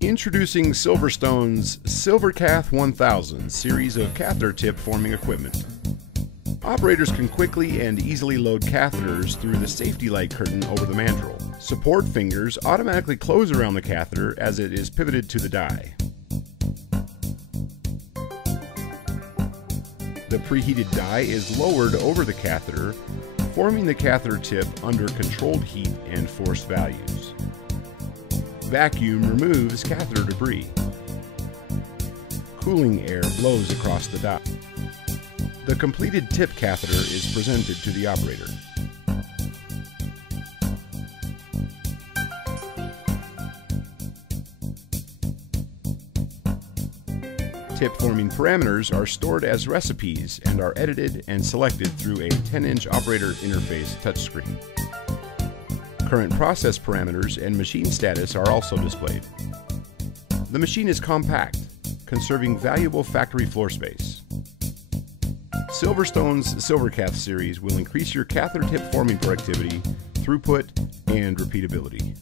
Introducing Silverstone's SilverCath 1000 series of catheter tip forming equipment. Operators can quickly and easily load catheters through the safety light curtain over the mandrel. Support fingers automatically close around the catheter as it is pivoted to the die. The preheated die is lowered over the catheter, forming the catheter tip under controlled heat and force values. Vacuum removes catheter debris. Cooling air blows across the die. The completed tip catheter is presented to the operator. Tip forming parameters are stored as recipes and are edited and selected through a 10-inch operator interface touchscreen. Current process parameters and machine status are also displayed. The machine is compact, conserving valuable factory floor space. Silverstone's SilverCath series will increase your catheter tip forming productivity, throughput, and repeatability.